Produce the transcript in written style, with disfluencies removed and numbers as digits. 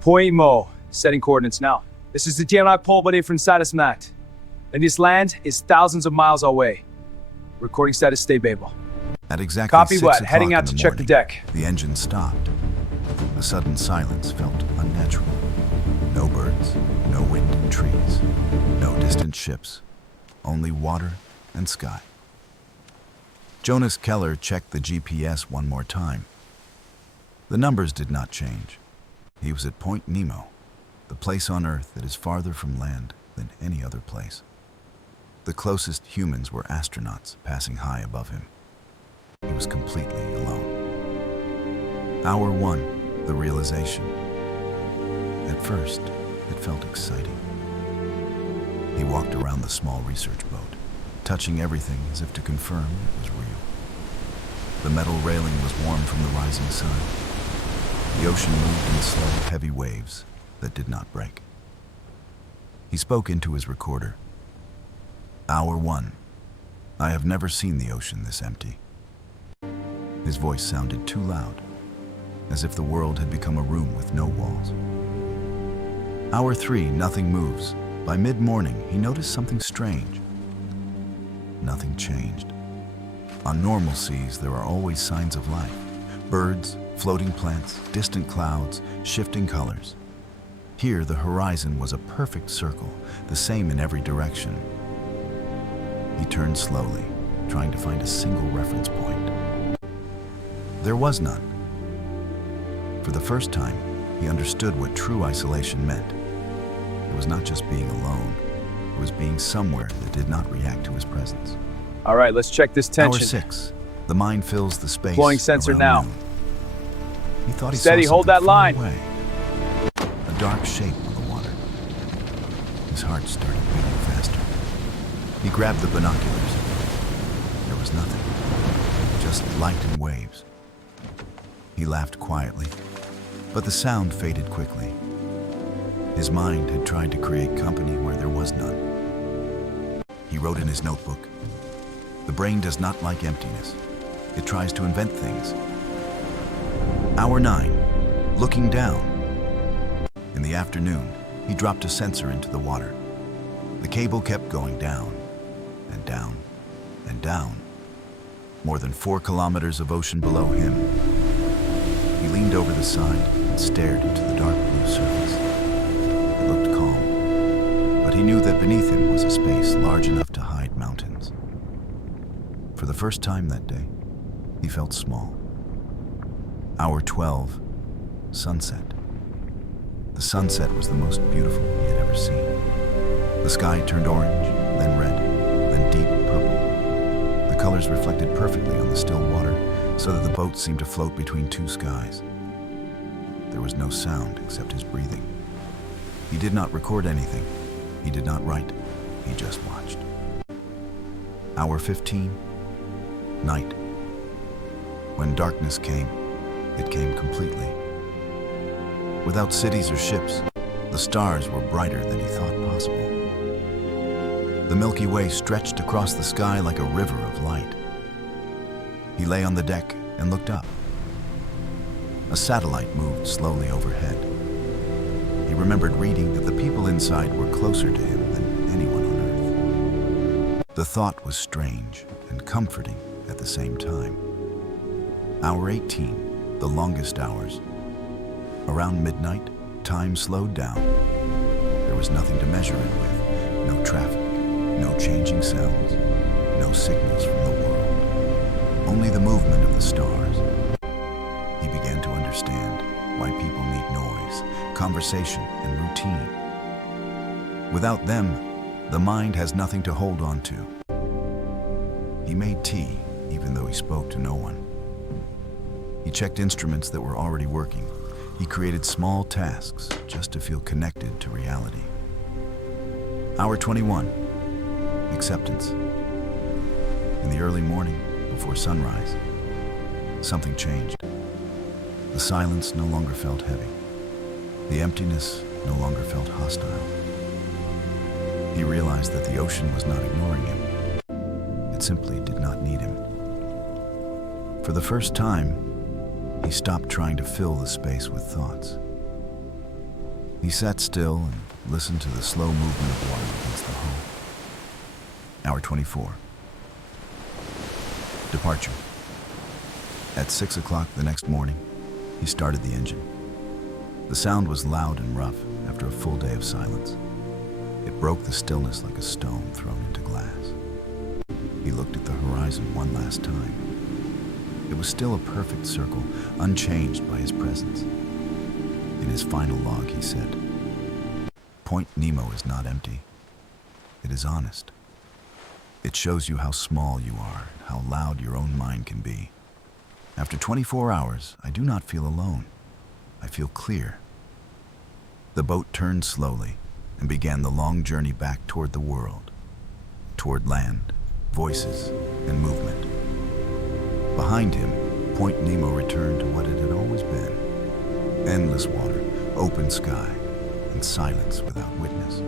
Point Nemo, setting coordinates now. This is the TMI pole body from status Matt. And this land is thousands of miles away. Recording status stable. At exactly Copy 6 what? o'clock Heading out in to the check the morning, deck. The engine stopped. A sudden silence felt unnatural. No birds, no wind in trees, no distant ships, only water and sky. Jonas Keller checked the GPS one more time. The numbers did not change. He was at Point Nemo, the place on Earth that is farther from land than any other place. The closest humans were astronauts passing high above him. He was completely alone. Hour 1, the realization. At first, it felt exciting. He walked around the small research boat, touching everything as if to confirm it was real. The metal railing was warm from the rising sun. The ocean moved in slow, heavy waves that did not break. He spoke into his recorder. Hour 1. I have never seen the ocean this empty. His voice sounded too loud, as if the world had become a room with no walls. Hour 3, nothing moves. By mid-morning, he noticed something strange. Nothing changed. On normal seas, there are always signs of life. Birds, floating plants, distant clouds, shifting colors. Here, the horizon was a perfect circle, the same in every direction. He turned slowly, trying to find a single reference point. There was none. For the first time, he understood what true isolation meant. It was not just being alone, it was being somewhere that did not react to his presence. All right, let's check this tension. Hour 6. The mind fills the space. Deploying sensor around now. noon. He thought he Steady, saw hold something that far line. away. A dark shape on the water. His heart started beating faster. He grabbed the binoculars. There was nothing, just light and waves. He laughed quietly, but the sound faded quickly. His mind had tried to create company where there was none. He wrote in his notebook, "The brain does not like emptiness. It tries to invent things." Hour 9, looking down. In the afternoon, he dropped a sensor into the water. The cable kept going down, and down, and down. More than 4 kilometers of ocean below him. He leaned over the side and stared into the dark blue surface. It looked calm, but he knew that beneath him was a space large enough to hide mountains. For the first time that day, he felt small. Hour 12, sunset. The sunset was the most beautiful he had ever seen. The sky turned orange, then red, then deep purple. The colors reflected perfectly on the still water, so that the boat seemed to float between two skies. There was no sound except his breathing. He did not record anything. He did not write. He just watched. Hour 15, night. When darkness came, it came completely. Without cities or ships, the stars were brighter than he thought possible. The Milky Way stretched across the sky like a river of light. He lay on the deck and looked up. A satellite moved slowly overhead. He remembered reading that the people inside were closer to him than anyone on Earth. The thought was strange and comforting at the same time. Hour 18, the longest hours. Around midnight, time slowed down. There was nothing to measure it with. No traffic, no changing sounds, no signals from the world. Only the movement of the stars. He began to understand why people need noise, conversation, and routine. Without them, the mind has nothing to hold on to. He made tea, even though he spoke to no one. He checked instruments that were already working. He created small tasks just to feel connected to reality. Hour 21, acceptance. In the early morning, before sunrise, something changed. The silence no longer felt heavy. The emptiness no longer felt hostile. He realized that the ocean was not ignoring him. It simply did not need him. For the first time, he stopped trying to fill the space with thoughts. He sat still and listened to the slow movement of water against the hull. Hour 24. Departure. At 6 o'clock the next morning, he started the engine. The sound was loud and rough after a full day of silence. It broke the stillness like a stone thrown into glass. He looked at the horizon one last time. It was still a perfect circle, unchanged by his presence. In his final log, he said, "Point Nemo is not empty. It is honest. It shows you how small you are, how loud your own mind can be. After 24 hours, I do not feel alone. I feel clear." The boat turned slowly and began the long journey back toward the world, toward land, voices, and movement. Behind him, Point Nemo returned to what it had always been: endless water, open sky, and silence without witness.